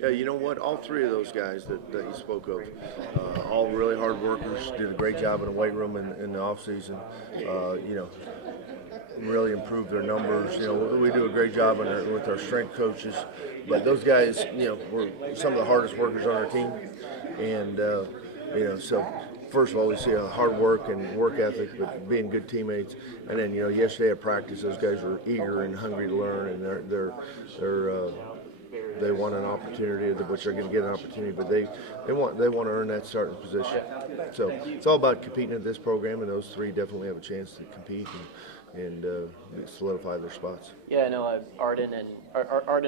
Yeah, you know what? All three of those guys that you spoke of, all really hard workers, did a great job in the weight room in the off season. Really improved their numbers. We do a great job with our strength coaches, but those guys, were some of the hardest workers on our team, and so. First of all, we see a hard work and work ethic, but being good teammates. And then, yesterday at practice, those guys were eager and hungry to learn, and they want an opportunity, which they're going to get an opportunity, but they want to earn that starting position. So it's all about competing at this program, and those three definitely have a chance to compete and solidify their spots. Yeah, I know Arden.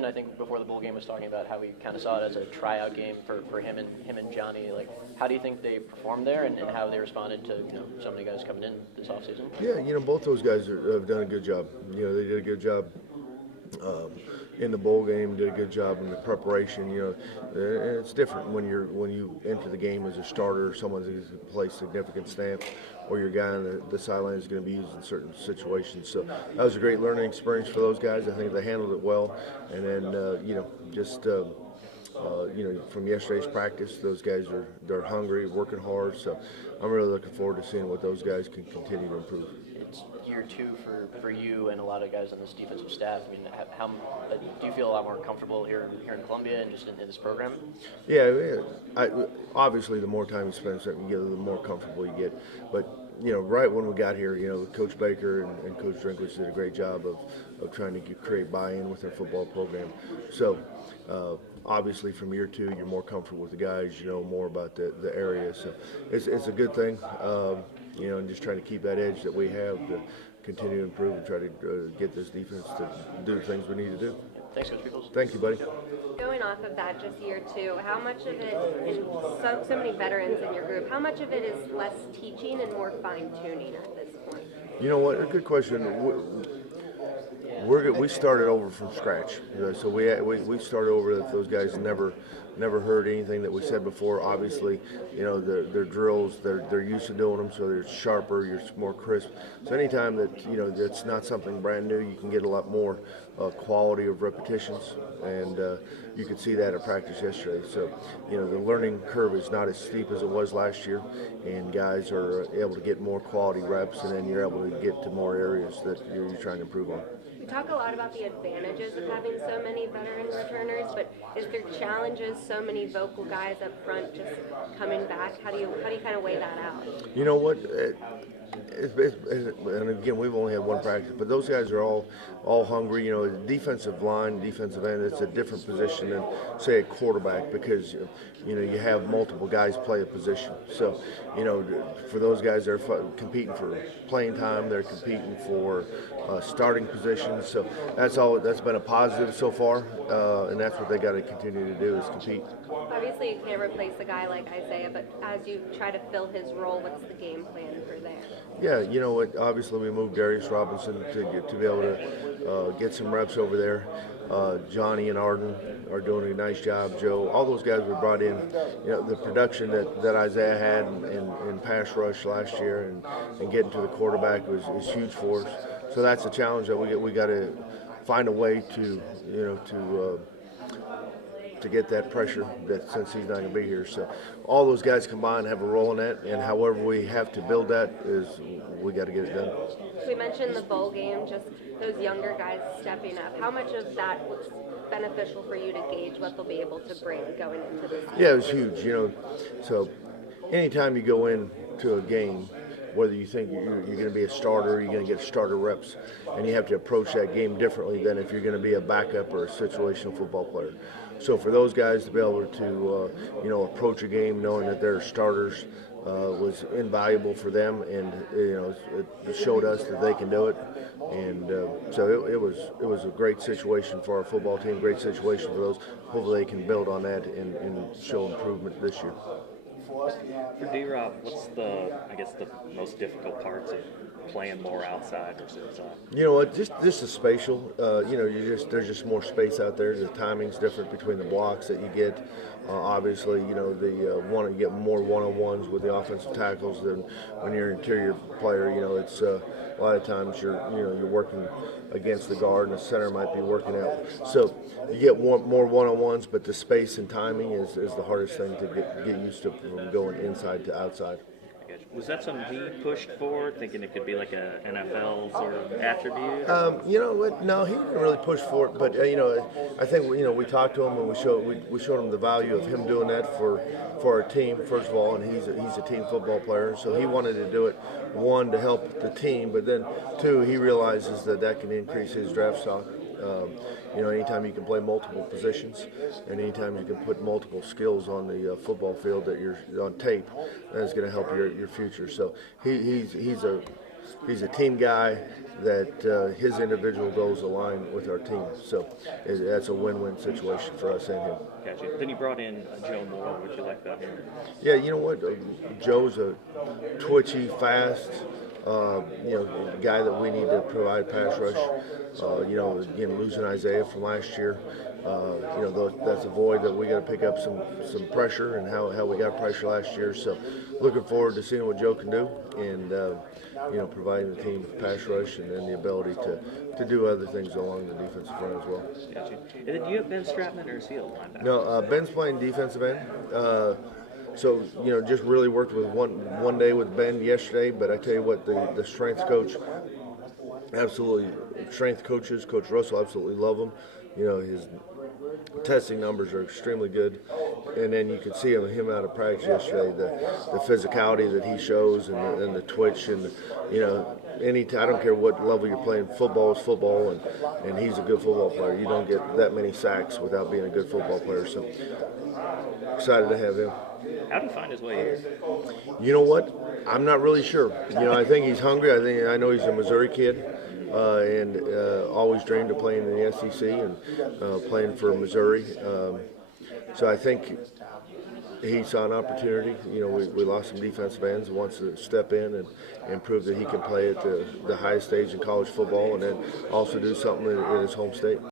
I think before the bowl game was talking about how he kind of saw it as a tryout game for him and Johnny. Like, how do you think they performed there, and how they responded to so many guys coming in this offseason? Yeah, both those guys have done a good job. They did a good job. In the bowl game, did a good job in the preparation. It's different when you enter the game as a starter, someone who's going to play significant snaps, or your guy on the sideline is going to be used in certain situations. So that was a great learning experience for those guys. I think they handled it well, and then from yesterday's practice, those guys they're hungry, working hard. So I'm really looking forward to seeing what those guys can continue to improve. It's year two for you and a lot of guys on this defensive staff. I mean, how do you feel a lot more comfortable here in Columbia and just in this program? Yeah. Obviously, the more time you spend together, the more comfortable you get. But right when we got here, Coach Baker and Coach Drinkwitz did a great job of trying to create buy-in with their football program. So. Obviously, from year two, you're more comfortable with the guys. You know more about the area, so it's a good thing. And just trying to keep that edge that we have to continue to improve and try to get this defense to do the things we need to do. Thanks, Coach Peoples. Thank you, buddy. Going off of that, just year two, how much of it, and so many veterans in your group, how much of it is less teaching and more fine-tuning at this point? You know what? A good question. We started over from scratch, so we started over. If those guys never heard anything that we said before, obviously, their drills, they're used to doing them, so they're sharper, you're more crisp. So anytime that that's not something brand new, you can get a lot more quality of repetitions, and you could see that at practice yesterday. So the learning curve is not as steep as it was last year, and guys are able to get more quality reps, and then you're able to get to more areas that you're trying to improve on. We talk a lot about the advantages of having so many veteran returners, but is there challenges, so many vocal guys up front just coming back? How do you kind of weigh that out? You know what? And again, we've only had one practice, but those guys are all hungry. Defensive line, defensive end, it's a different position than, say, a quarterback, because you have multiple guys play a position. So for those guys, they're competing for playing time. They're competing for starting positions. So that's been a positive so far, and that's what they got to continue to do, is compete. Obviously, you can't replace a guy like Isaiah, but as you try to fill his role, what's the game plan for there? Yeah, obviously we moved Darius Robinson to be able to get some reps over there. Johnny and Arden are doing a nice job. Joe, all those guys we brought in, the production that Isaiah had in pass rush last year and getting to the quarterback is huge for us. So that's a challenge that we got to find a way to get that pressure, that since he's not going to be here. So all those guys combined have a role in that, and however we have to build that is we got to get it done. We mentioned the bowl game, just those younger guys stepping up. How much of that was beneficial for you to gauge what they'll be able to bring going into this season? Yeah, it was huge, So anytime you go into a game, whether you think you're going to be a starter, you're going to get starter reps, and you have to approach that game differently than if you're going to be a backup or a situational football player. So for those guys to be able to, approach a game knowing that they're starters was invaluable for them, and it showed us that they can do it. And so it was a great situation for our football team, great situation for those. Hopefully they can build on that and show improvement this year. For D-Rob, what's the most difficult parts of playing more outside versus inside? You know what? Just the spatial. There's just more space out there. The timing's different between the blocks that you get. Obviously, you get more one-on-ones with the offensive tackles than when you're an interior player. It's a lot of times you're working against the guard, and the center might be working out. So you get more one-on-ones, but the space and timing is the hardest thing to get used to from going inside to outside. Was that something he pushed for, thinking it could be like a NFL sort of attribute? You know what? No, he didn't really push for it. But I think we talked to him and we showed him the value of him doing that for our team first of all, and he's a team football player, so he wanted to do it, one, to help the team, but then two, he realizes that can increase his draft stock. Anytime you can play multiple positions, and anytime you can put multiple skills on the football field that you're on tape, that's going to help your future. So he's a team guy that his individual goals align with our team. So that's a win-win situation for us and him. Gotcha. Then you brought in Joe Moore. What you like about him? Yeah, you know what? Joe's a twitchy, fast, guy that we need to provide pass rush. Again, losing Isaiah from last year, that's a void that we got to pick up some pressure, and how we got pressure last year. So looking forward to seeing what Joe can do, and providing the team pass rush and then the ability to do other things along the defensive front as well. Gotcha. And then do you have Ben Stratman or is he a linebacker? No, Ben's playing defensive end. So just really worked with one day with Ben yesterday. But I tell you what, the strength coach, absolutely, strength coaches, Coach Russell, absolutely love him. His testing numbers are extremely good, and then you could see him out of practice yesterday. The physicality that he shows, and the twitch, and I don't care what level you're playing. Football is football, and he's a good football player. You don't get that many sacks without being a good football player. So excited to have him. How did he find his way here? You know what? I'm not really sure. I think he's hungry. I know he's a Missouri kid, and always dreamed of playing in the SEC and playing for Missouri. So I think he saw an opportunity. We lost some defensive ends, wants to step in and prove that he can play at the highest stage in college football, and then also do something in his home state.